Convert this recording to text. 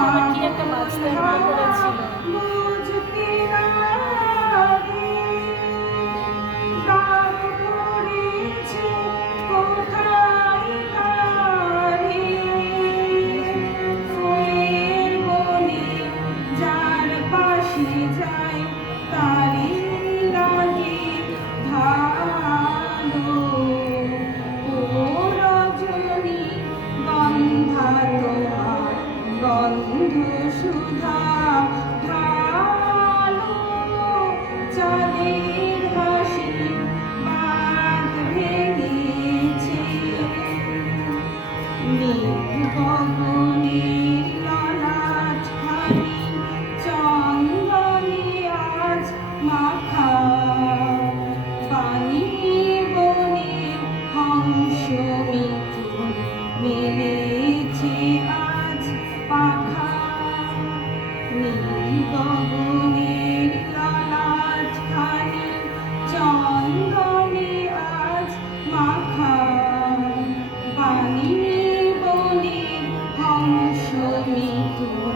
আবার কি একটা বাজতে আরম্ভ করেছিল। যায় তারি লাগে ভালো ও রজনী গন্ধা তোমার গন্ধ সুধা ভালো চাঁদের হাসি বাঁধ ভেঙেছে নীল গগনের ললাটখানি চন্দনে আজ মাখা পানি বনে হংস মিথুন মেলেছে আজ পাখা নীল গগনের ললাটখানি চন্দনে আজ মাখা পানি বনে হংস মিথুন